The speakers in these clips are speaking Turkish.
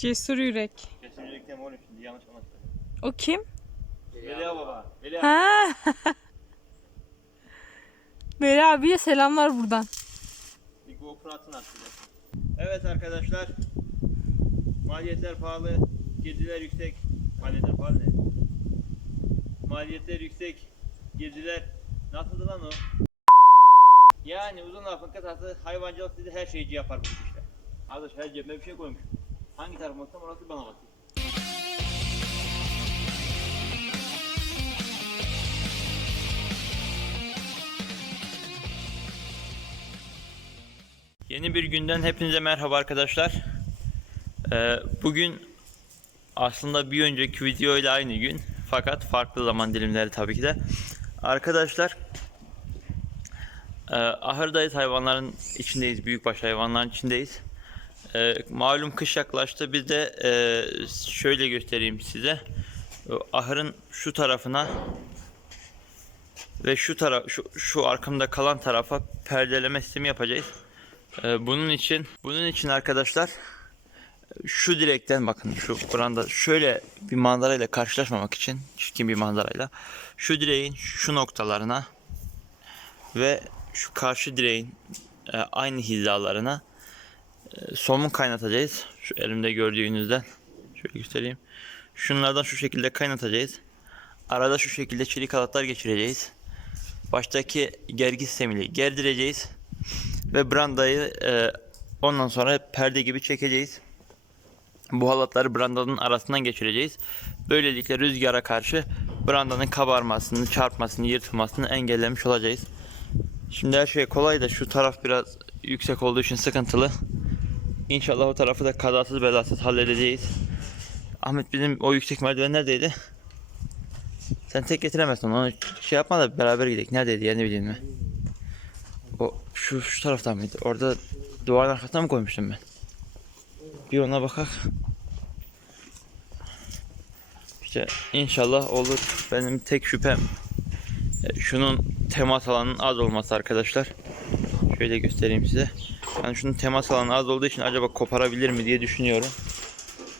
Cesur yürek. Kesinlikle deme oğlum şimdi yanlış anlaşıldı. O kim? Veli baba. Veli Ha. Veli abiye selamlar buradan. Bir GoPro atın artık. Evet arkadaşlar. Maliyetler pahalı. Girdiler yüksek. Maliyetler pahalı ne? Maliyetler yüksek. Girdiler. Nasıldı lan o? Yani uzun lafın kısası hayvancılık sizi her şeyci yapar bu işte. Arkadaş her cebime bir şey koymuş. Hangi tarafa baksam orası bana bakıyor. Yeni bir günden hepinize merhaba arkadaşlar. Ee, bugün aslında bir önceki video ile aynı gün fakat farklı zaman dilimleri tabii ki de. Arkadaşlar e, ahırdayız hayvanların içindeyiz büyükbaş hayvanların içindeyiz. E, malum kış yaklaştı biz de e, şöyle göstereyim size. O ahırın şu tarafına ve şu taraf şu, şu arkamda kalan tarafa perdeleme sistemi yapacağız. Ee, bunun için bunun için arkadaşlar şu direkten bakın şu buranda şöyle bir manzarayla karşılaşmamak için çirkin bir manzarayla şu direğin şu noktalarına ve şu karşı direğin e, aynı hizalarına e, somun kaynatacağız. Şu elimde gördüğünüzden şöyle göstereyim. Şunlardan şu şekilde kaynatacağız. Arada şu şekilde çelik halatlar geçireceğiz. Baştaki gergi sistemiyle gerdireceğiz ve brandayı e, ondan sonra perde gibi çekeceğiz. Bu halatları brandanın arasından geçireceğiz. Böylelikle rüzgara karşı brandanın kabarmasını, çarpmasını, yırtılmasını engellemiş olacağız. Şimdi her şey kolay da şu taraf biraz yüksek olduğu için sıkıntılı. İnşallah o tarafı da kazasız belasız halledeceğiz. Ahmet bizim o yüksek merdiven neredeydi? Sen tek getiremezsin onu şey yapma da beraber gidelim. Neredeydi ya ne bileyim ben. O şu şu taraftan mıydı? Orada duvarın arkasına mı koymuştum ben? Bir ona bakak. İşte inşallah olur. Benim tek şüphem e, şunun temas alanının az olması arkadaşlar. Şöyle göstereyim size. Yani şunun temas alanı az olduğu için acaba koparabilir mi diye düşünüyorum.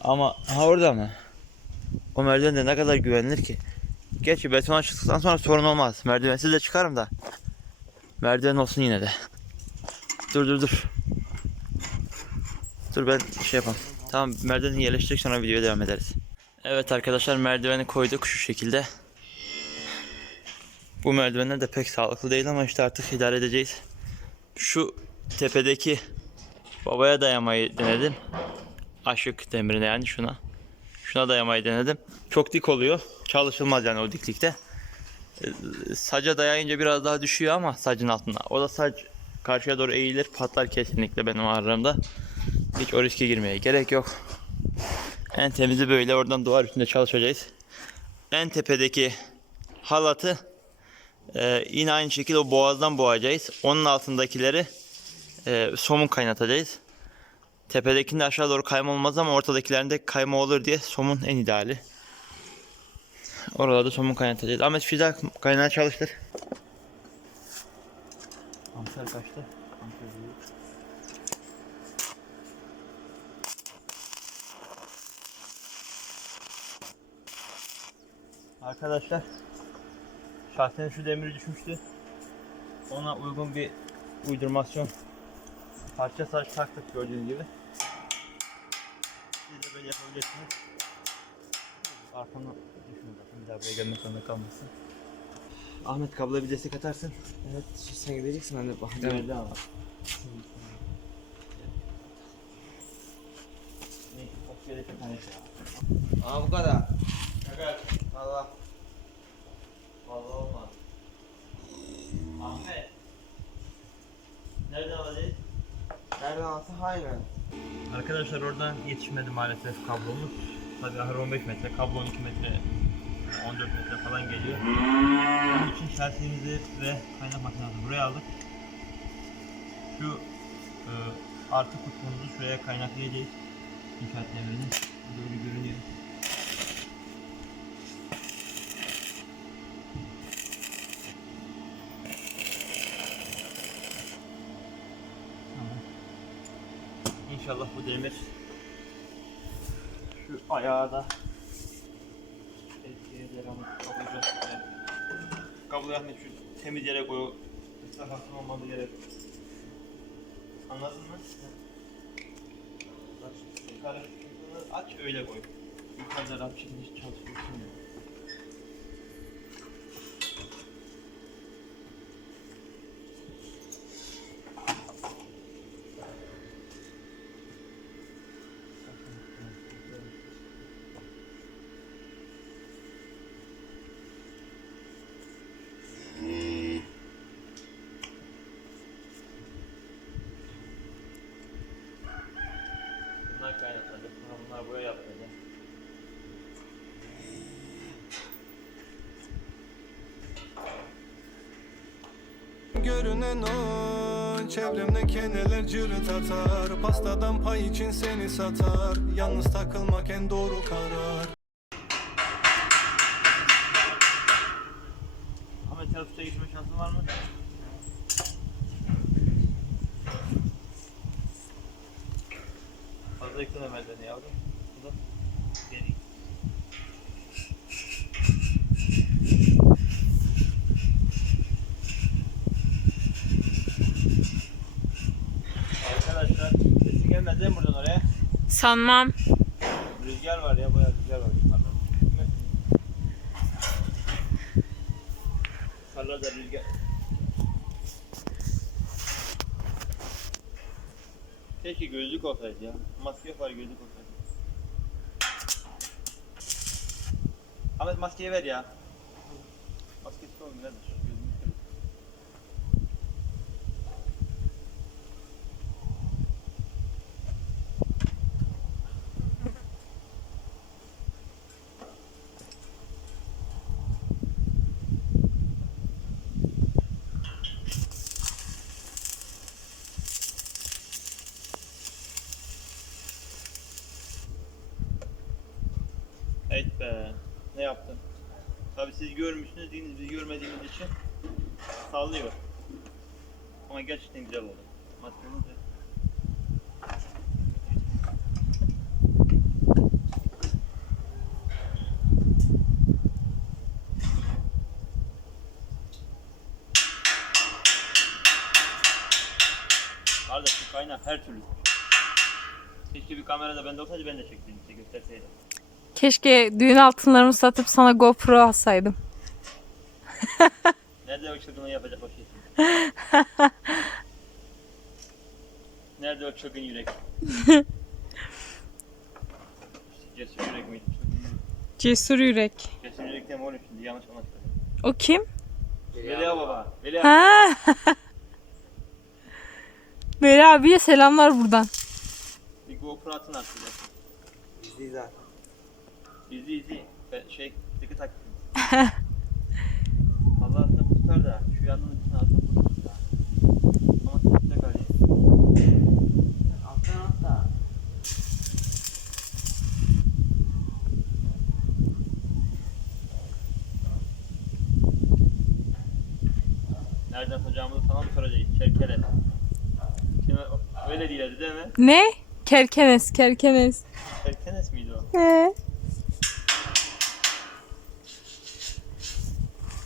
Ama ha orada mı? O merdiven de ne kadar güvenilir ki? Gerçi betona çıktıktan sonra sorun olmaz. Merdivensiz de çıkarım da. Merdiven olsun yine de. Dur dur dur. Dur ben şey yapalım. Tamam merdiveni yerleştirdik sonra videoya devam ederiz. Evet arkadaşlar merdiveni koyduk şu şekilde. Bu merdivenler de pek sağlıklı değil ama işte artık idare edeceğiz. Şu tepedeki babaya dayamayı denedim. Aşık demirine yani şuna. Şuna dayamayı denedim. Çok dik oluyor. Çalışılmaz yani o diklikte saca dayayınca biraz daha düşüyor ama sacın altına. O da sac karşıya doğru eğilir patlar kesinlikle benim ağrımda. Hiç o riske girmeye gerek yok. En temizi böyle oradan duvar üstünde çalışacağız. En tepedeki halatı e, yine aynı şekilde o boğazdan boğacağız. Onun altındakileri e, somun kaynatacağız. Tepedekinde aşağı doğru kayma olmaz ama ortadakilerinde kayma olur diye somun en ideali. Oralarda somun kaynatacağız. Ahmet Fiza kaynağı çalıştır. Amper kaçtı? Arkadaşlar şahsen şu demiri düşmüştü. Ona uygun bir uydurmasyon parça saç taktık gördüğünüz gibi. Siz de böyle yapabilirsiniz. Arkamdan düşmüyor zaten. Bir daha buraya gelmek zorunda kalmasın. Ahmet kabloya bir destek atarsın. Evet sen gideceksin ben de bakacağım. Geldi ama. Ne? Çok gerek yok hani. Aa bu kadar. Evet. Allah. Vallahi olmaz. Ahmet. Nereden alacağız? Nereden alsa aynen. Arkadaşlar oradan yetişmedi maalesef kablomuz. Tabii ahır 15 metre, kablo 12 metre, 14 metre falan geliyor. Onun için şartimizi ve kaynak makinesi buraya aldık. Şu e, artı kutbumuzu şuraya kaynaklayacağız. İnşaat demirini. Böyle görünüyor. İnşallah bu demir Şu ayağı da eskiye devam kablocu. Kabloyu hani şu temiz yere koy. Sakatın olmadığı yere. Anladın mı? Bak, aç öyle koy. Yukarıda şekilde çalışıyorsun ya. Bunlar kaynatılacak. Sonra bunlar buraya yapılacak. Görünen o Çevremdeki neler cırıt atar. Pastadan pay için seni satar. Yalnız takılmak en doğru karar Ahmet teneffüse geçme şansın var mı? Fazla yükleme merdiveni yavrum. Bu da geri. Arkadaşlar sesin gelmez değil mi buradan oraya? Sanmam. Rüzgar var ya bayağı rüzgar var yukarıda. Yukarıda rüzgar. Keşke gözlük olsaydı ya. Maske var gözlük olsaydı. Ahmet maskeyi ver ya. Maskesi olmuyor nedir? Gözlüğünü çıkar. Evet be. Ne yaptın? Tabii siz görmüşsünüz değiliz biz görmediğimiz için sallıyor. Ama gerçekten güzel oldu. Maskemiz de. Kardeşim kaynak her türlü. Keşke bir kamerada bende olsaydı ben de çektiğim size gösterseydim. Keşke düğün altınlarımı satıp sana GoPro alsaydım. Nerede o yapacak o şey? Nerede o çılgın yürek? Cesur yürek miydi? Cesur yürek. Cesur yürek deme oğlum şimdi yanlış anlaşıldı. O kim? Veli baba. Veli Ağa. Ha. Veli abiye selamlar buradan. Bir GoPro atın artık. Bizdeyi zaten. İzli izli. Ben şey sıkı takayım. Allah aslında bu tutar da şu yanının içine tutar da. Ama sıkıntı galiba. Alttan at da. Nereden tutacağımızı sana mı soracağız? Çerkele. Şimdi öyle değildi değil mi? Ne? Kerkenes, kerkenes. Çerkenes miydi o? He.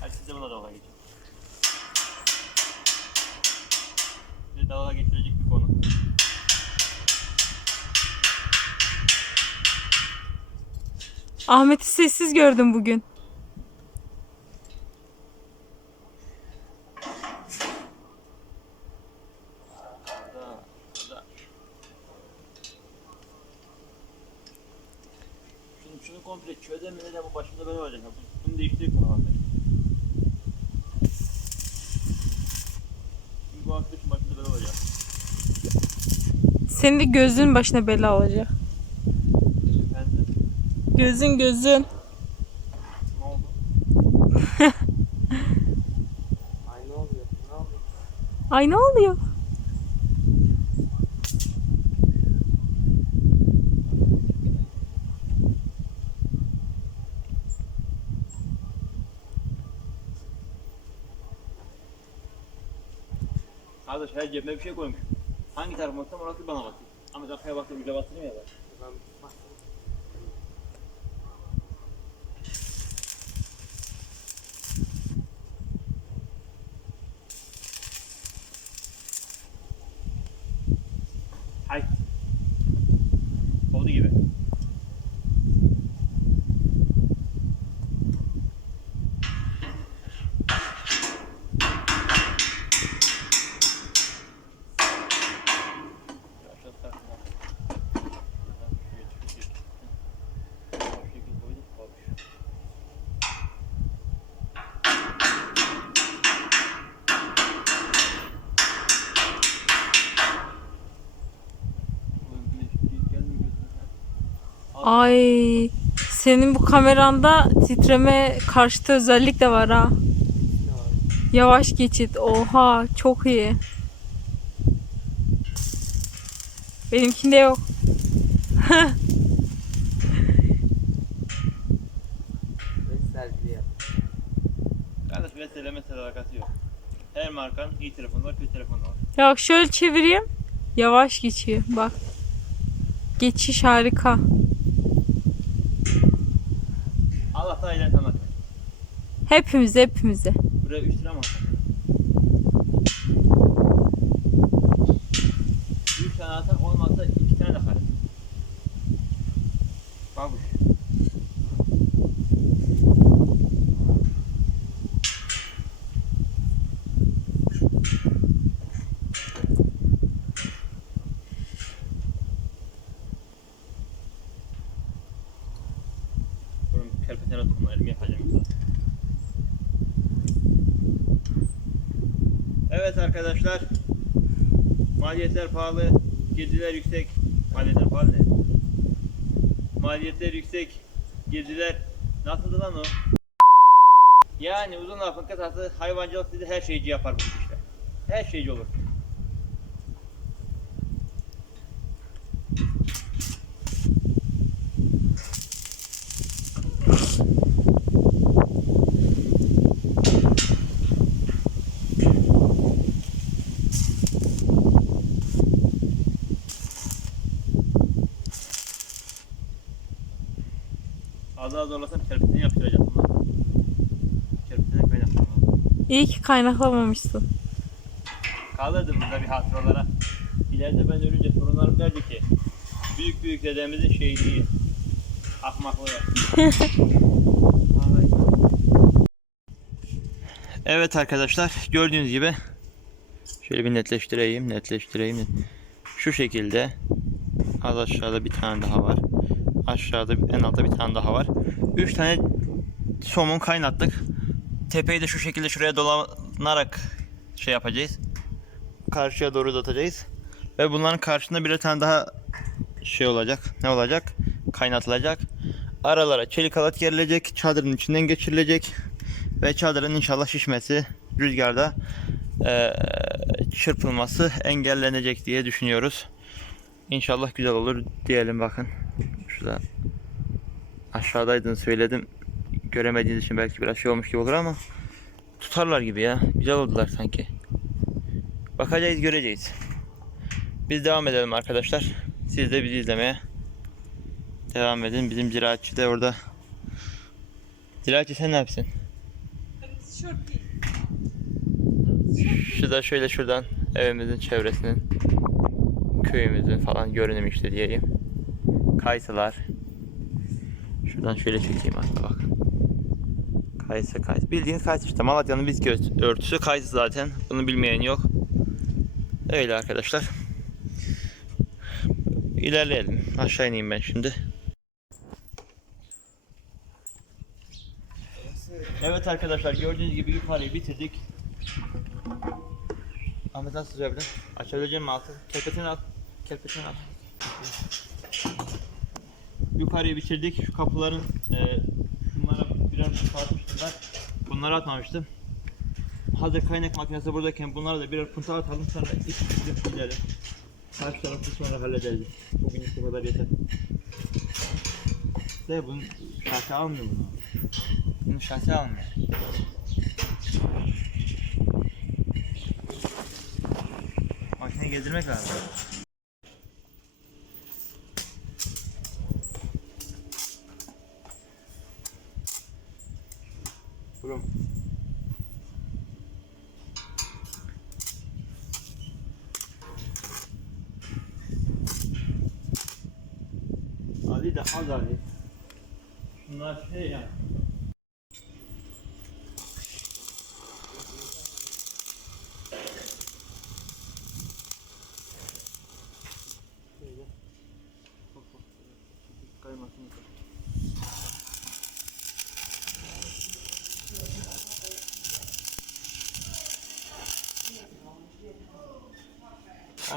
Hadi siz de buna dalga geçin. Bir dalga geçirecek bir konu. Ahmet'i sessiz gördüm bugün. Şunu, şunu komple çözemeden de bu başımda böyle olacak. Bu- Bunu değiştirdik bunu abi. Bu arkadaşın başında böyle olacak. Senin de gözün başına bela olacak. Gözün gözün. ne oldu? Ay ne oluyor? Ne oluyor? Ay ne oluyor? Kardeş her cebime bir şey koymuş. Hangi tarafa baksam orası bana bakıyor. Ama arkaya baktım güzel bastırmıyor ya. Ben Ay senin bu kameranda titreme karşıtı özellik de var ha. Yavaş geçit. Oha çok iyi. Benimkinde yok. Kardeş vesile mesela alakası yok. Her markanın iyi telefonu var, kötü telefonu var. Ya bak şöyle çevireyim. Yavaş geçiyor. Bak. Geçiş harika. Hepimize hepimize. Buraya 3 lira mı? 3 tane alsak olmazsa 2 tane takarız. Babuş. Bunun kerpeten atomlarını yapacağım zaten. Evet arkadaşlar. Maliyetler pahalı, girdiler yüksek. Maliyetler pahalı ne? Maliyetler yüksek, girdiler. Nasıldı lan o? Yani uzun lafın kısası hayvancılık sizi her şeyci yapar bu işte. Her şeyci olur. Az daha zorlasam kerpeteni yaptıracağım bunlar. Kerpeteni kaynatmam lazım. İyi ki kaynaklamamışsın. Kalırdı burada bir hatıralara. İleride ben ölünce torunlarım derdi ki büyük büyük dedemizin şehitliği. Ahmaklığı. Evet arkadaşlar gördüğünüz gibi şöyle bir netleştireyim netleştireyim. Şu şekilde az aşağıda bir tane daha var. Aşağıda en altta bir tane daha var. 3 tane somun kaynattık. Tepeyi de şu şekilde şuraya dolanarak şey yapacağız karşıya doğru uzatacağız. Ve bunların karşısında bir tane daha şey olacak. Ne olacak? Kaynatılacak. Aralara çelik halat gerilecek. Çadırın içinden geçirilecek. Ve çadırın inşallah şişmesi rüzgarda eee, çırpılması engellenecek diye düşünüyoruz. İnşallah güzel olur diyelim bakın. Şurada aşağıdaydığını söyledim. Göremediğiniz için belki biraz şey olmuş gibi olur ama tutarlar gibi ya. Güzel oldular sanki. Bakacağız göreceğiz. Biz devam edelim arkadaşlar. Siz de bizi izlemeye devam edin. Bizim ziraatçı da orada. Ziraatçı sen ne yapsın? Şu da şöyle şuradan evimizin çevresinin köyümüzün falan görünümü işte diyeyim. Kayısılar. Şuradan şöyle çekeyim hatta bak. Kayısı kayısı. Bildiğiniz kayısı işte. Malatya'nın bitki örtüsü kayısı zaten. Bunu bilmeyen yok. Öyle arkadaşlar. İlerleyelim. Aşağı ineyim ben şimdi. Evet arkadaşlar gördüğünüz gibi yukarıyı bitirdik. Ahmet nasıl tutabilir? Açabileceğim mi altı? Kelpetini al. Kelpetini al. Yukarıyı bitirdik. Şu kapıların e, şunlara birer atmıştılar. Bunları atmamıştım. Hazır kaynak makinesi buradayken bunlara da birer punta atalım sonra iki kişi gidelim. Karşı tarafı sonra hallederiz. Bugün bu kadar yeter. De bunun şahsi almıyor bunu. Bunu şahsi almıyor. Makineyi gezdirmek lazım. Buyurun. Ali de az Ali. Şunlar şey ya. Kaymasın.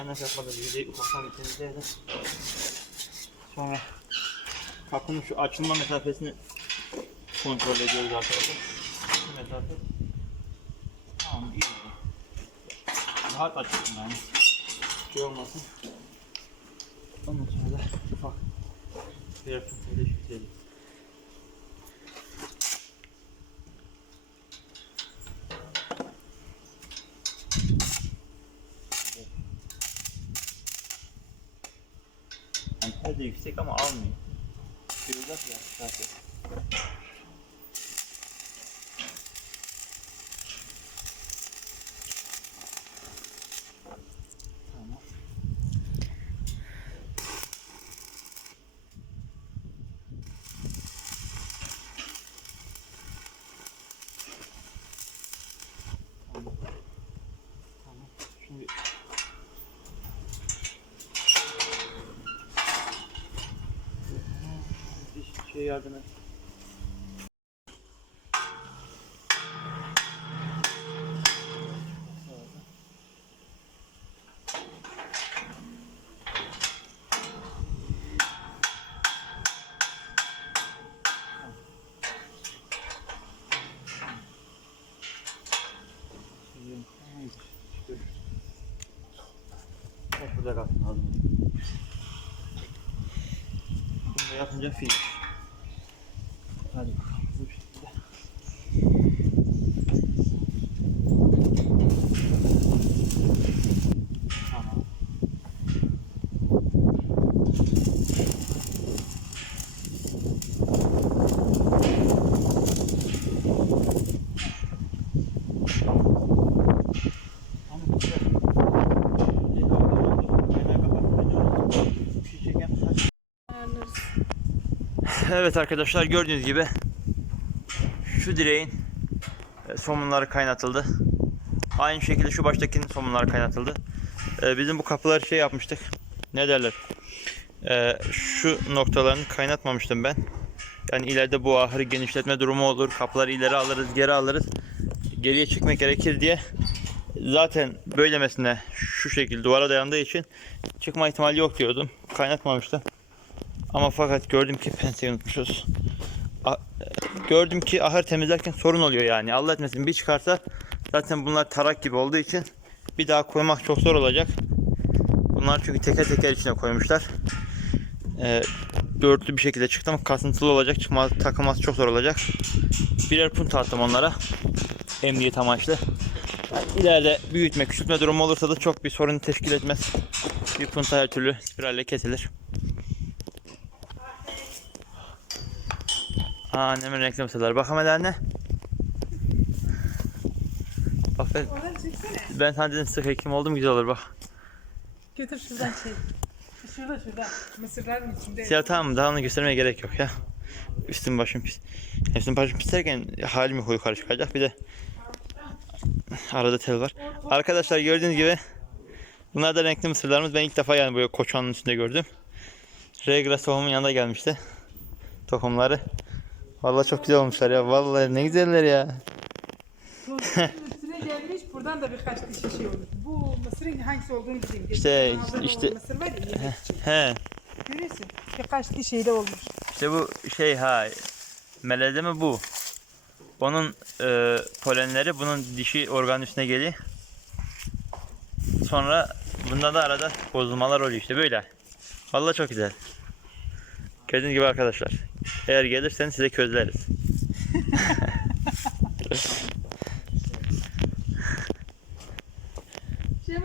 Aynen yapmadım. Yüzeyi ufaktan bir temizleyelim. Sonra kapının şu açılma mesafesini kontrol ediyoruz arkadaşlar. Şu mesafe. Tamam iyi. Rahat açılsın yani. Şey olmasın. Ondan sonra da ufak bir yapım değişikliği. Amper de yüksek ama almıyor. Biraz ya zaten. Tamam. Tamam. Tamam. Şimdi bir şey yardım et. Hep burada kalsın aldım. Bunu da yapınca finish. Hadi bakalım bu şekilde. Tamam. Tamam, güzel. Bir de oradan kaynağı kapat. Bir şey çeken. Hadi. Ayarlarız. Evet arkadaşlar gördüğünüz gibi şu direğin e, somunları kaynatıldı. Aynı şekilde şu baştakinin somunları kaynatıldı. E, Bizim bu kapıları şey yapmıştık. Ne derler? E, Şu noktalarını kaynatmamıştım ben. Yani ileride bu ahırı genişletme durumu olur. Kapıları ileri alırız, geri alırız. Geriye çekmek gerekir diye. Zaten böylemesine şu şekilde duvara dayandığı için çıkma ihtimali yok diyordum. Kaynatmamıştım. Ama fakat gördüm ki penseyi unutmuşuz. A- gördüm ki ahır temizlerken sorun oluyor yani. Allah etmesin bir çıkarsa zaten bunlar tarak gibi olduğu için bir daha koymak çok zor olacak. Bunlar çünkü teker teker içine koymuşlar. Ee, dörtlü bir şekilde çıktı ama kasıntılı olacak. Çıkmaz, takılması çok zor olacak. Birer punta attım onlara. Emniyet amaçlı. Yani ileride büyütme, küçültme durumu olursa da çok bir sorun teşkil etmez. Bir punta her türlü spiralle kesilir. Aa annemin renkli mısırlar. Bak hadi anne. Bak ben, ben sana dedim sık hekim oldum güzel olur bak. Götür şuradan şey. Şurada şurada. Mısırların içinde. Ya tamam daha onu göstermeye gerek yok ya. Üstüm başım pis. Üstüm başım pis derken halim huyu karışacak bir de arada tel var. Arkadaşlar gördüğünüz gibi bunlar da renkli mısırlarımız. Ben ilk defa yani böyle koçanın üstünde gördüm. Regras tohumun yanında gelmişti. Tohumları. Vallahi çok güzel olmuşlar ya. Vallahi ne güzeller ya. Üstüne gelmiş. Buradan da birkaç dişi şey olur. Bu mısırın hangisi olduğunu bileyim. İşte- aldığım işte- Mısır var ya yemek için. He. Görüyorsun. Birkaç dişiyle olmuş. İşte bu şey ha melede mi bu? Onun e, polenleri bunun dişi organın üstüne geliyor. Sonra bunda da arada bozulmalar oluyor işte böyle. Vallahi çok güzel. Gördüğünüz gibi arkadaşlar. Eğer gelirseniz size közleriz.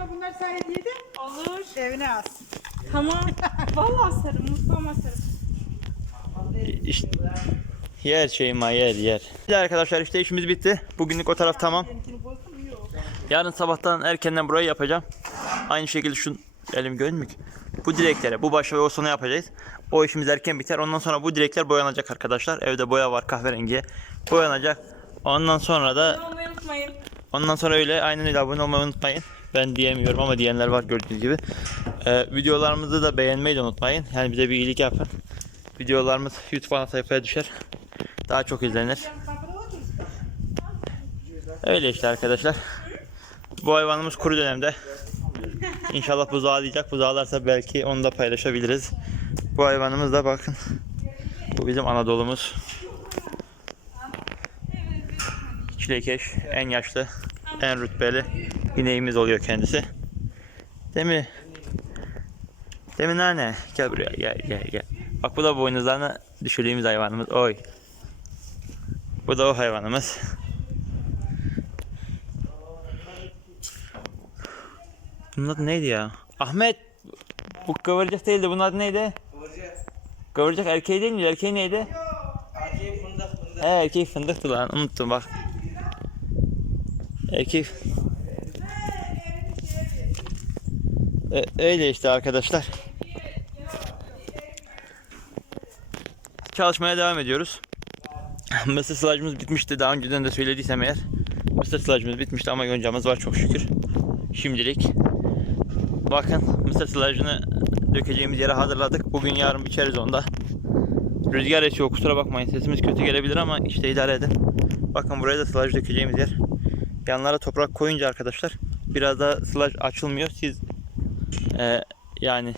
Ama bunlar sana hediye de Olur. evine as. Tamam. Vallahi sarım. Mutfağıma sarım. İşte yer şeyim ha yer yer. Güzel arkadaşlar işte işimiz bitti. Bugünlük o taraf tamam. Benimkini bozdum mu? Yok. Yarın sabahtan erkenden burayı yapacağım. Aynı şekilde şu elim görünmüyor ki. Bu direklere, bu başa ve o sona yapacağız. O işimiz erken biter. Ondan sonra bu direkler boyanacak arkadaşlar. Evde boya var kahverengiye. Boyanacak. Ondan sonra da Abone olmayı unutmayın. ondan sonra öyle aynen öyle abone olmayı unutmayın. Ben diyemiyorum ama diyenler var gördüğünüz gibi. Ee, videolarımızı da beğenmeyi de unutmayın. Yani bize bir iyilik yapın. Videolarımız YouTube ana sayfaya düşer. Daha çok izlenir. Öyle işte arkadaşlar. Bu hayvanımız kuru dönemde. İnşallah buzağlayacak. Buzağlarsa belki onu da paylaşabiliriz. Bu hayvanımız da bakın Bu bizim Anadolu'muz. Çilekeş en yaşlı, en rütbeli ineğimiz oluyor kendisi. Değil mi? Değil mi? Gel buraya gel gel gel. Bak bu da boynuzlarını düşürdüğümüz hayvanımız. Oy. Bu da o hayvanımız. Bunun adı neydi ya? Ahmet! Bu kıvırcık değildi. Bunun adı neydi? Kıvırcık. Kıvırcık erkeği değil mi? Erkeği neydi? Erkeği fındık fındık. He erkeği fındıktı lan. Unuttum bak. Erkeği... Ö- öyle işte arkadaşlar. Çalışmaya devam ediyoruz. Mısır sılacımız bitmişti. Daha önceden de söylediysem eğer. Mısır sılacımız bitmişti ama yoncamız var çok şükür. Şimdilik. Bakın mısır sılacını dökeceğimiz yere hazırladık. Bugün yarın biçeriz onda. Rüzgar esiyor kusura bakmayın sesimiz kötü gelebilir ama işte idare edin. Bakın buraya da sılaj dökeceğimiz yer. Yanlara toprak koyunca arkadaşlar biraz daha sılaj açılmıyor. Siz e, yani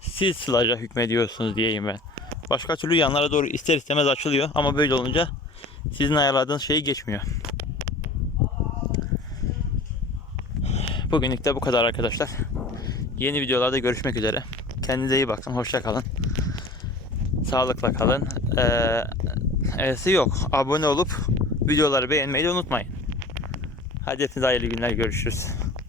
siz sılaja hükmediyorsunuz diyeyim ben. Başka türlü yanlara doğru ister istemez açılıyor ama böyle olunca sizin ayarladığınız şeyi geçmiyor. Bugünlük de bu kadar arkadaşlar. Yeni videolarda görüşmek üzere. Kendinize iyi bakın. Hoşça kalın. Sağlıkla kalın. Ee, yok. Abone olup videoları beğenmeyi de unutmayın. Hadi hepinize hayırlı günler. Görüşürüz.